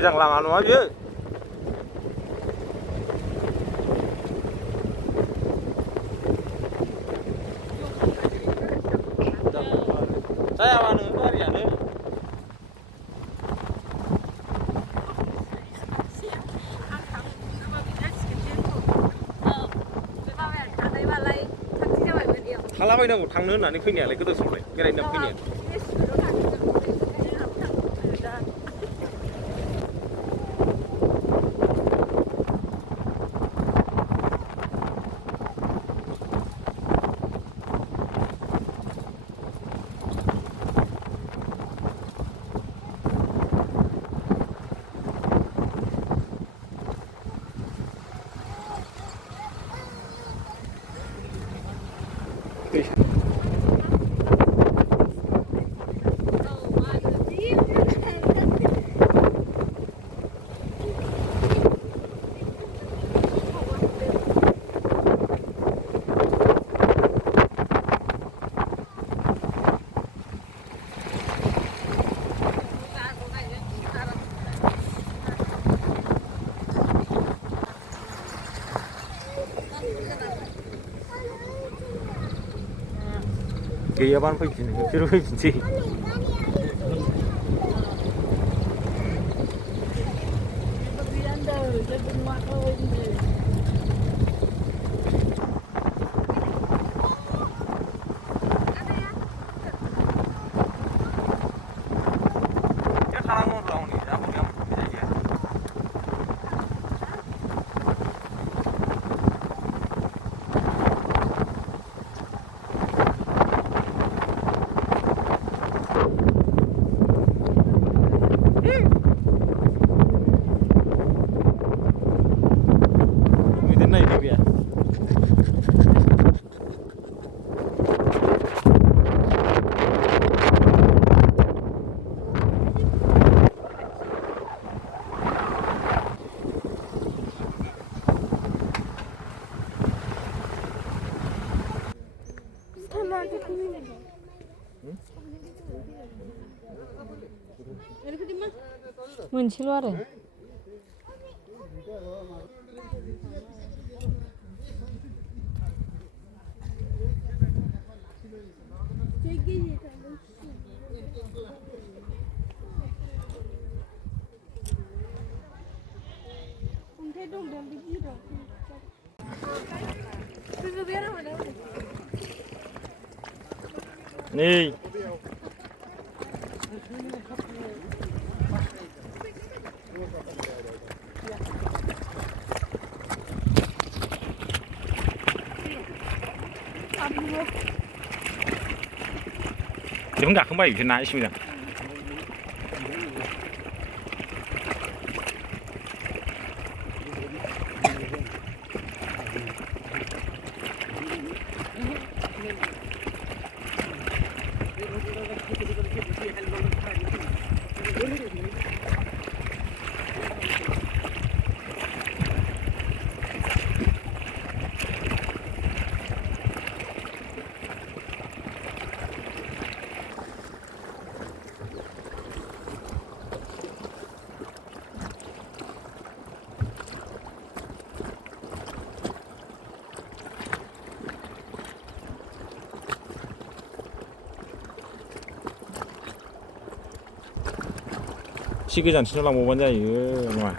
Mo장 lama nó chứ. Saya mana hari ada. थालाबायनांगौ थांनो होननानै फैनायालाय गोदाव सोरावलाय बेरायनो फैनाया gaya fैफिनो बिसोर फैफिनसै मोनसेल' आरो नै बेखौनो गाखोबाय बिसोर ना एसे मोजां एसे गोजानसिनाव लांबावबानो जायो नङा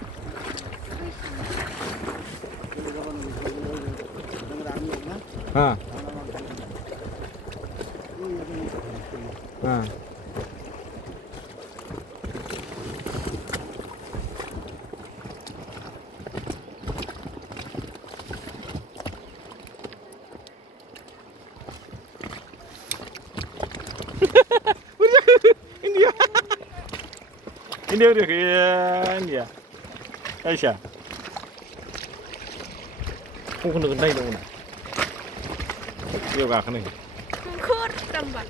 Ini udah kayak dia. Aisyah. Kok kena naik dong. Dia gak kena. kur tambah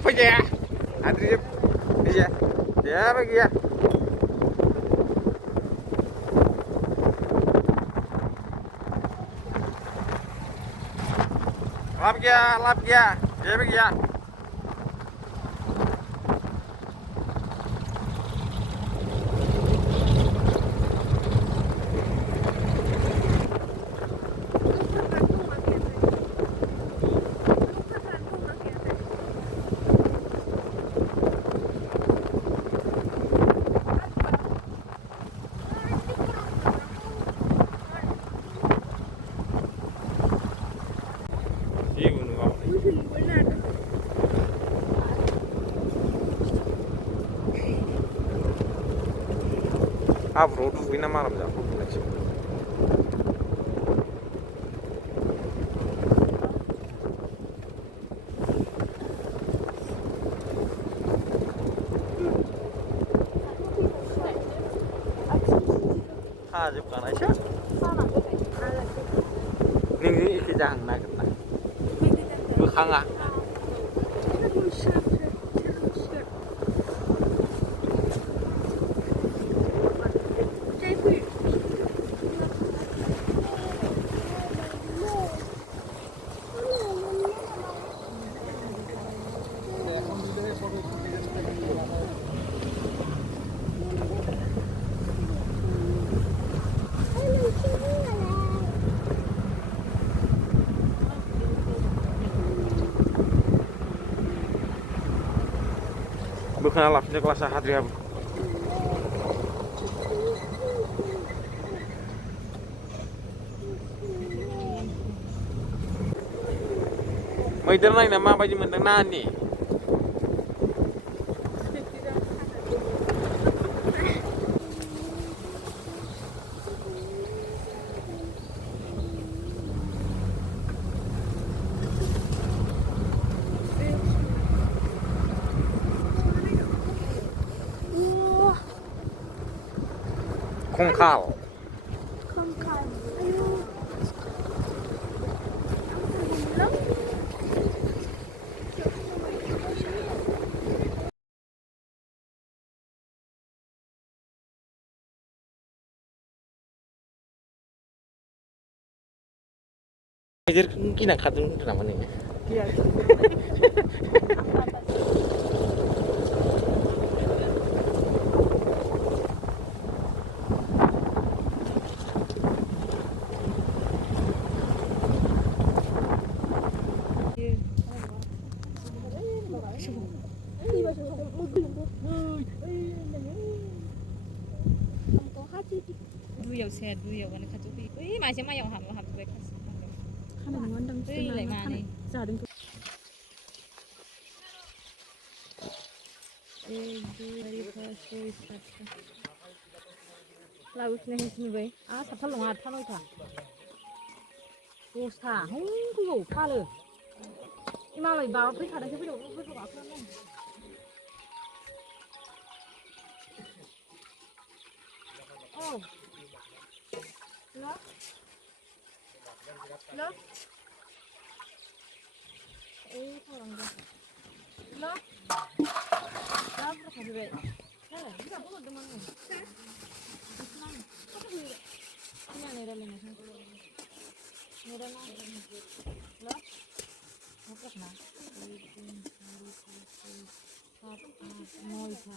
Pergi ya. Adri pergi ya. Ya pergi ya. Lap ya, lap ya. Ya pergi ya. Half road to win a marathon. Aja bukan aja. Nih iki jangan nak kita. Bukan ah. Bukan alafnya kelas Hadria. Mai dernai nama baju mendeng nani. Kongkal. Jadi kina kadang kenapa nih? Iya. Duyầu xe duyầu cái này chụp đi. Ý mà xem mà dòng hầm về 하는 원당 lại mà này. giờ đừng Laut này như vậy. À sắp phát lồng hạt phát lôi thả. Ô thả không cứ ngủ phaเลย. Nhưng mà lại vào phải thả đấy cái video nó phải vào cái này. Ô. Nó. Nó. Ê thôi làm gì. Nó. Nó phải về. Đây là cái đâu có được mà này. Nhà này đây là này. Này đây nó. Nó. Nó rất là. Ngồi thả.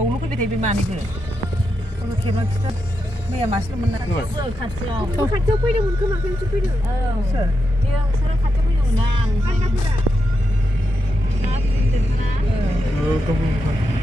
Bawal' फैबाय थायो बे मानैबो खौनो खेबना खिथा मैया मासेल'मोन ना खाथियाव खाथियाव फैदोंमोन खोमा खेमसे फैदों सोर बेयो नोंसोरो खाथियाव फैदोंमोन ना फान्दाफोरा ना बुंदों ना 그거